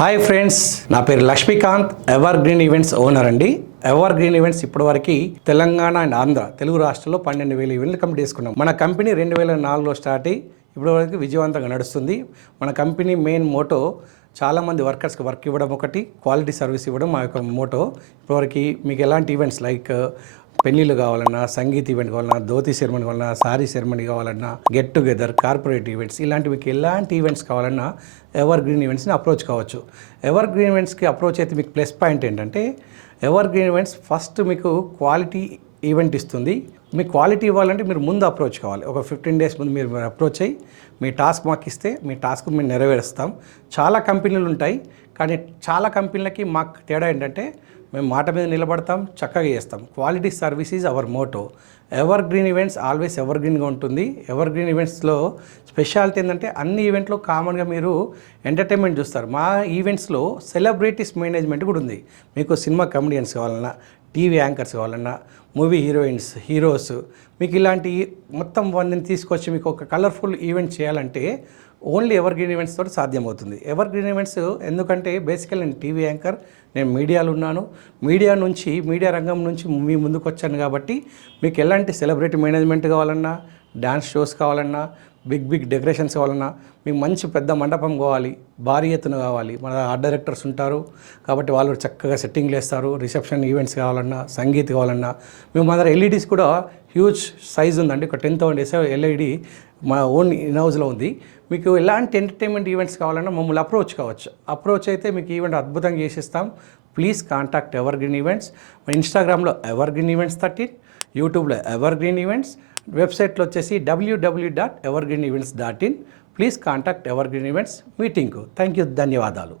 Hi friends, నా పేరు Lakshmikanth, evergreen events owner అండి. ఎవర్ గ్రీన్ ఈవెంట్స్ ఇప్పటివరకు తెలంగాణ అండ్ ఆంధ్ర తెలుగు రాష్ట్రాల్లో 12,000 ఈవెంట్లు కంప్లీట్ చేసుకున్నాం. మన కంపెనీ 2004లో స్టార్ట్ అయ్యి ఇప్పటివరకు విజయవంతంగా నడుస్తుంది. మన కంపెనీ మెయిన్ మోటో చాలామంది వర్కర్స్కి వర్క్ ఇవ్వడం ఒకటి, క్వాలిటీ సర్వీస్ ఇవ్వడం మా యొక్క మోటో. ఇప్పటివరకు మీకు ఎలాంటి ఈవెంట్స్ లైక్ పెళ్ళిళ్ళు కావాలన్నా, సంగీత్ ఈవెంట్ కావాలన్నా, ధోతి సెరమనీ కావాలన్నా, సారీ సెరమనీ కావాలన్నా, గెట్ టుగెదర్, కార్పొరేట్ ఈవెంట్స్, ఇలాంటి మీకు ఎలాంటి ఈవెంట్స్ కావాలన్నా ఎవర్ గ్రీన్ ఈవెంట్స్ని అప్రోచ్ కావచ్చు. ఎవర్ గ్రీన్ ఈవెంట్స్కి అప్రోచ్ అయితే మీకు ప్లస్ పాయింట్ ఏంటంటే, ఎవర్ గ్రీన్ ఈవెంట్స్ ఫస్ట్ మీకు క్వాలిటీ ఈవెంట్ ఇస్తుంది. మీకు క్వాలిటీ ఇవ్వాలంటే మీరు ముందు అప్రోచ్ కావాలి. ఒక 15 days ముందు మీరు అప్రోచ్ అయ్యి మీ టాస్క్ మాకు ఇస్తే మీ టాస్క్ మేము నెరవేరుస్తాం. చాలా కంపెనీలు ఉంటాయి, కానీ చాలా కంపెనీలకి మాకు తేడా ఏంటంటే మేము మాట మీద నిలబడతాం, చక్కగా చేస్తాం. Quality service is our motto. Ever green events always ever గ్రీన్గా ఉంటుంది. ఎవర్ గ్రీన్ ఈవెంట్స్లో స్పెషాలిటీ ఏంటంటే అన్ని ఈవెంట్లో కామన్గా మీరు ఎంటర్టైన్మెంట్ చూస్తారు. మా ఈవెంట్స్లో సెలబ్రిటీస్ మేనేజ్మెంట్ కూడా ఉంది. మీకు సినిమా కమెడియన్స్ కావాలన్నా, టీవీ యాంకర్స్ కావాలన్నా, మూవీ హీరోయిన్స్, హీరోస్, మీకు ఇలాంటి మొత్తం మందిని తీసుకొచ్చి మీకు ఒక కలర్ఫుల్ ఈవెంట్ చేయాలంటే ఓన్లీ ఎవర్ గ్రీన్ ఈవెంట్స్ తోటి సాధ్యమవుతుంది. ఎవర్ గ్రీన్ ఈవెంట్స్ ఎందుకంటే బేసికల్ నేను టీవీ యాంకర్, నేను మీడియాలో ఉన్నాను. మీడియా రంగం నుంచి మీ ముందుకు వచ్చాను కాబట్టి మీకు ఎలాంటి సెలబ్రిటీ మేనేజ్మెంట్ కావాలన్నా, డ్యాన్స్ షోస్ కావాలన్నా, బిగ్ డెకరేషన్స్ కావాలన్నా, మీకు మంచి పెద్ద మండపం కావాలి, భారీ ఎత్తున కావాలి. మన ఆర్ట్ డైరెక్టర్స్ ఉంటారు కాబట్టి వాళ్ళు చక్కగా సెట్టింగ్లు వేస్తారు. రిసెప్షన్ ఈవెంట్స్ కావాలన్నా, సంగీత్ కావాలన్నా, మేము మన దగ్గర ఎల్ఈడీస్ కూడా హ్యూజ్ సైజ్ ఉందండి. ఒక 10,000 ఎల్ఈడి మా ఓన్ ఇన్ హౌస్లో ఉంది. మీకు ఎలాంటి ఎంటర్టైన్మెంట్ ఈవెంట్స్ కావాలన్నా మమ్మల్ని అప్రోచ్ కావచ్చు. అప్రోచ్ అయితే మీకు ఈవెంట్ అద్భుతంగా చేసిస్తాం. Please contact evergreen events. ఇన్స్టాగ్రామ్లో ఎవర్ గ్రీన్ ఈవెంట్స్ 13, యూట్యూబ్లో ఎవర్ గ్రీన్ ఈవెంట్స్, వెబ్సైట్లో వచ్చేసి www.evergreenevents.in. Please contact evergreen events. మీటింగ్కు థ్యాంక్ యూ, ధన్యవాదాలు.